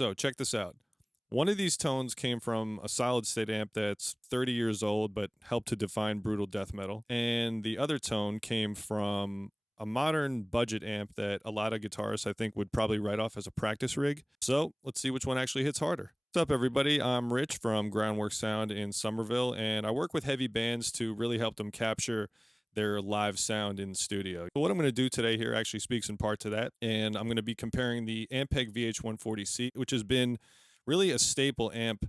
so check this out. One of these tones came from a solid state amp that's 30 years old but helped to define brutal death metal. And the other tone came from a modern budget amp that a lot of guitarists I think would probably write off as a practice rig. So let's see which one actually hits harder. What's up, everybody? I'm Rich from Groundwork Sound in Somerville, and I work with heavy bands to really help them capture their live sound in the studio. So what I'm going to do today here actually speaks in part to that, and I'm going to be comparing the Ampeg VH140C, which has been really a staple amp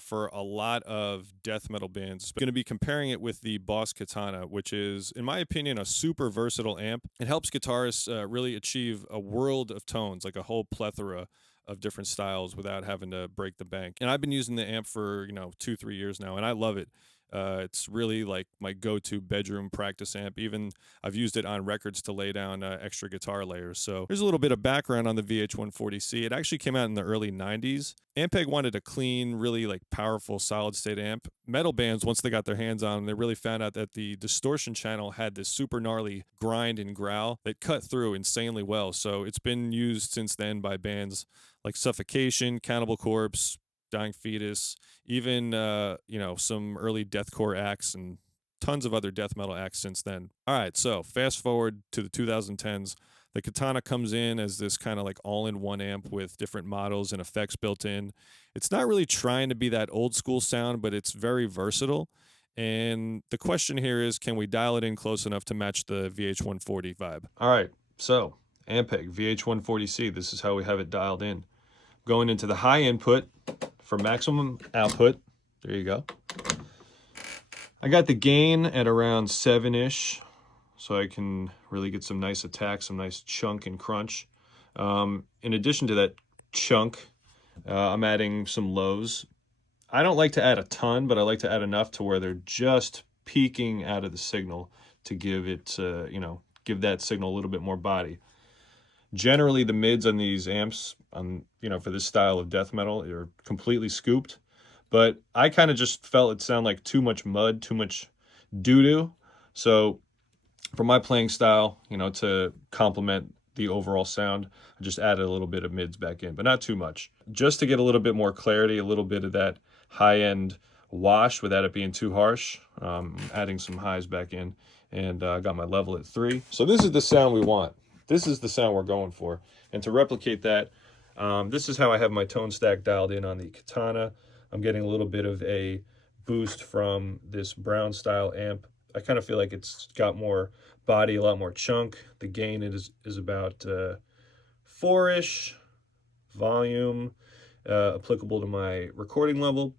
for a lot of death metal bands. I'm going to be comparing it with the Boss Katana, which is, in my opinion, a super versatile amp. It helps guitarists really achieve a world of tones, like a whole plethora of different styles without having to break the bank. And I've been using the amp for, 2-3 years now, and I love it. It's really like my go-to bedroom practice amp. Even I've used it on records to lay down extra guitar layers. So here's a little bit of background on the VH140C. It actually came out in the early 90s. Ampeg wanted a clean, really like powerful solid-state amp. Metal bands, once they got their hands on them, they really found out that the distortion channel had this super gnarly grind and growl that cut through insanely well. So it's been used since then by bands like Suffocation, Cannibal Corpse, Dying Fetus, even some early deathcore acts and tons of other death metal acts since then. All right, so fast forward to the 2010s. The Katana comes in as this kind of like all-in-one amp with different models and effects built in. It's not really trying to be that old school sound, but it's very versatile. And the question here is, can we dial it in close enough to match the VH140 vibe? All right, so Ampeg VH140C, this is how we have it dialed in. Going into the high input for maximum output. There you go. I got the gain at around 7-ish, so I can really get some nice attack, some nice chunk and crunch. In addition to that chunk, I'm adding some lows. I don't like to add a ton, but I like to add enough to where they're just peeking out of the signal to give it, give that signal a little bit more body. Generally, the mids on these amps, for this style of death metal, are completely scooped. But I kind of just felt it sounded like too much mud, too much doo-doo. So for my playing style, to complement the overall sound, I just added a little bit of mids back in, but not too much. Just to get a little bit more clarity, a little bit of that high-end wash without it being too harsh. Adding some highs back in, and I got my level at 3. So this is the sound we want. This is the sound we're going for. And to replicate that, this is how I have my tone stack dialed in on the Katana. I'm getting a little bit of a boost from this brown style amp. I kind of feel like it's got more body, a lot more chunk. The gain is about 4-ish. Volume applicable to my recording level.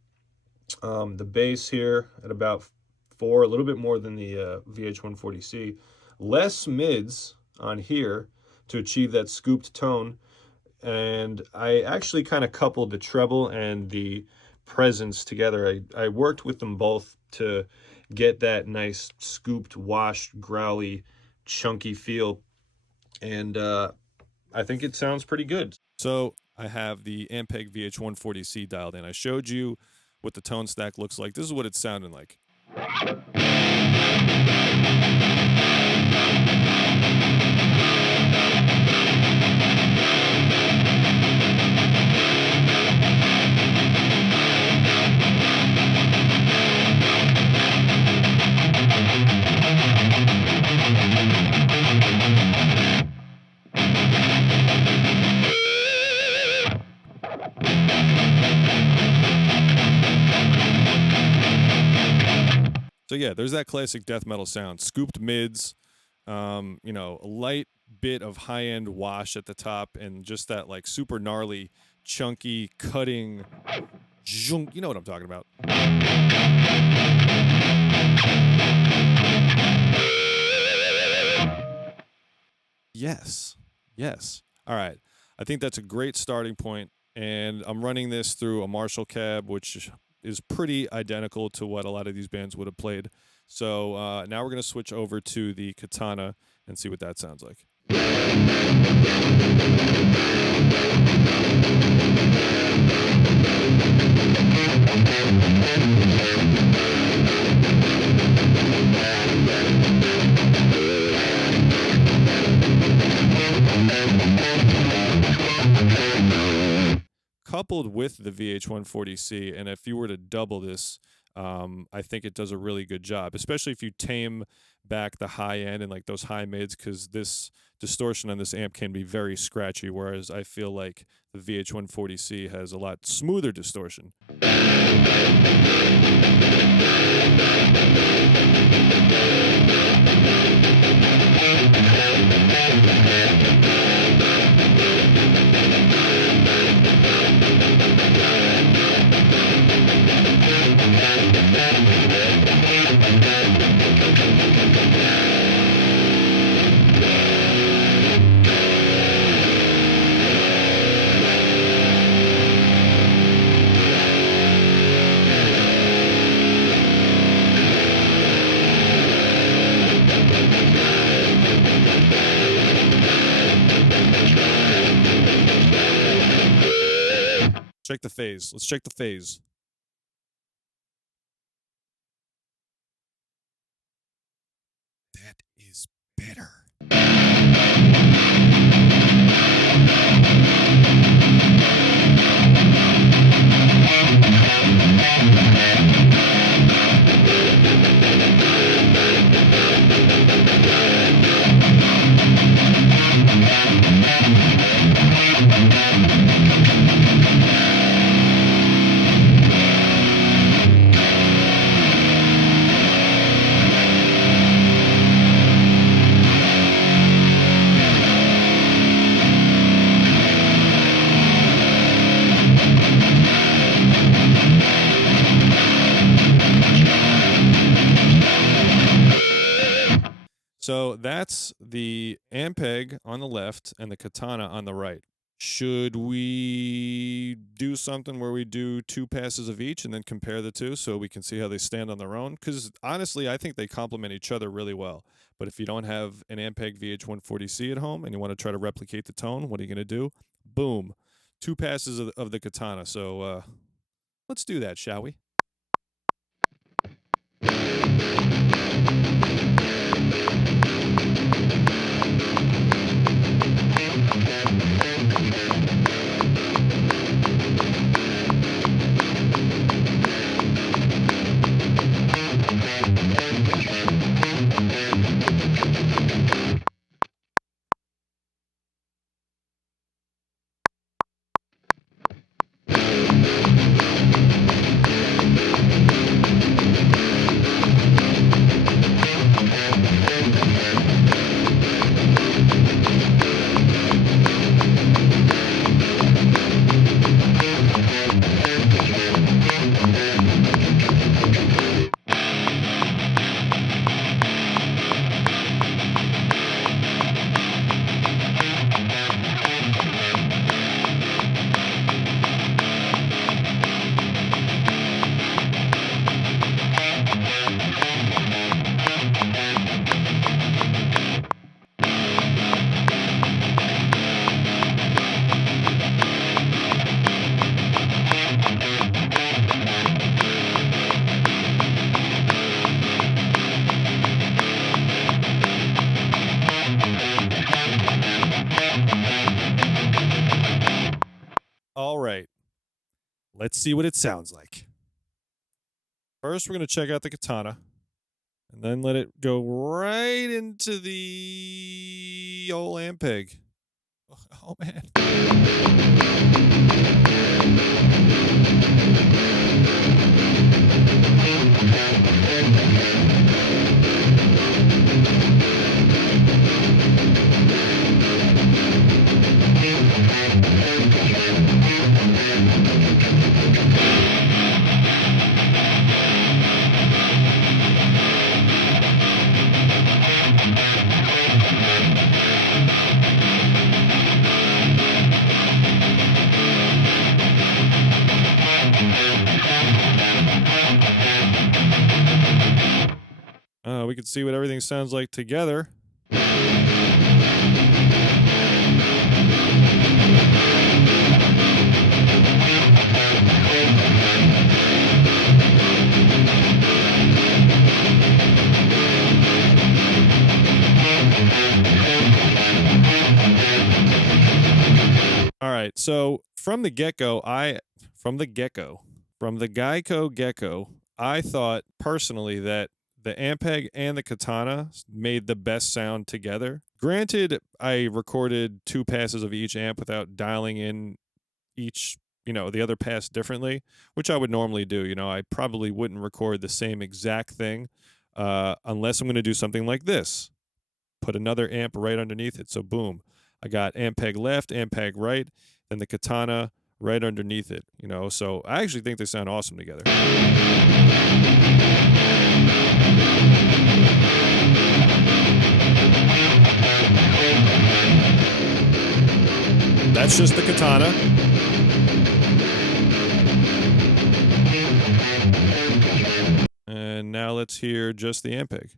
The bass here at about 4, a little bit more than the VH140C. Less mids on here to achieve that scooped tone, and I actually kind of coupled the treble and the presence together. I worked with them both to get that nice scooped, washed, growly, chunky feel, and I think it sounds pretty good. So I have the Ampeg VH140C dialed in. I showed you what the tone stack looks like. This is what it's sounding like. So yeah, there's that classic death metal sound. Scooped mids, a light bit of high-end wash at the top, and just that like super gnarly, chunky, cutting, you know what I'm talking about. Yes. All right. I think that's a great starting point, and I'm running this through a Marshall cab, which is pretty identical to what a lot of these bands would have played. So now we're going to switch over to the Katana and see what that sounds like. coupled with the VH140C, and if you were to double this, I think it does a really good job, especially if you tame back the high end and like those high mids, because this distortion on this amp can be very scratchy, whereas I feel like the VH140C has a lot smoother distortion. Check the phase. Let's check the phase. That is better. So that's the Ampeg on the left and the Katana on the right. Should we do something where we do 2 passes of each and then compare the two so we can see how they stand on their own? Because honestly, I think they complement each other really well. But if you don't have an Ampeg VH140C at home and you want to try to replicate the tone, what are you going to do? Boom. 2 passes of the Katana. So let's do that, shall we? All right, let's see what it sounds like. First, we're going to check out the Katana, and then let it go right into the old Ampeg. Oh, man. We can see what everything sounds like together. All right, So from the Geico Gecko, I thought personally that the Ampeg and the Katana made the best sound together. Granted, I recorded 2 passes of each amp without dialing in each, the other pass differently, which I would normally do. I probably wouldn't record the same exact thing unless I'm going to do something like this. Put another amp right underneath it. So boom, I got Ampeg left, Ampeg right, then the Katana right underneath it. So I actually think they sound awesome together. That's just the Katana. And now let's hear just the Ampeg.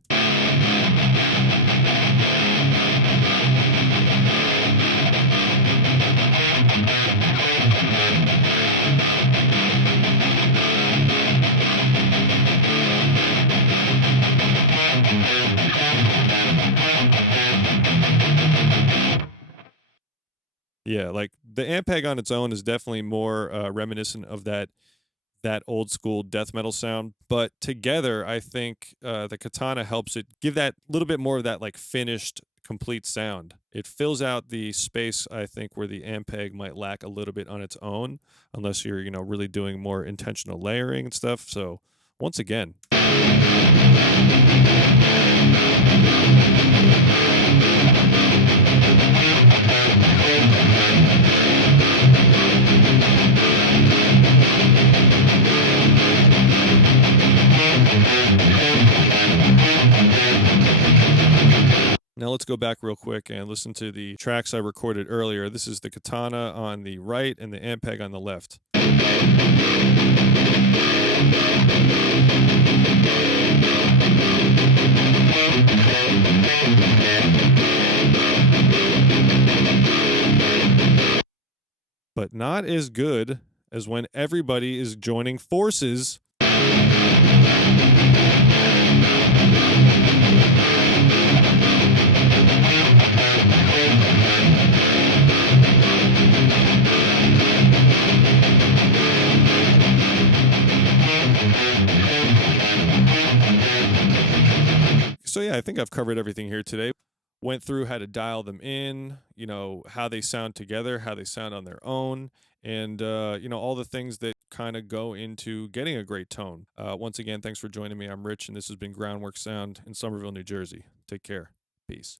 Yeah, like the Ampeg on its own is definitely more reminiscent of that old school death metal sound, but together I think the Katana helps it give that little bit more of that like finished complete sound. It fills out the space I think where the Ampeg might lack a little bit on its own unless you're really doing more intentional layering and stuff. So once again, now let's go back real quick and listen to the tracks I recorded earlier. This is the Katana on the right and the Ampeg on the left. But not as good as when everybody is joining forces. So yeah, I think I've covered everything here today. Went through how to dial them in, how they sound together, how they sound on their own, and all the things that kind of go into getting a great tone. Once again, thanks for joining me. I'm Rich, and this has been Groundwork Sound in Somerville, New Jersey. Take care. Peace.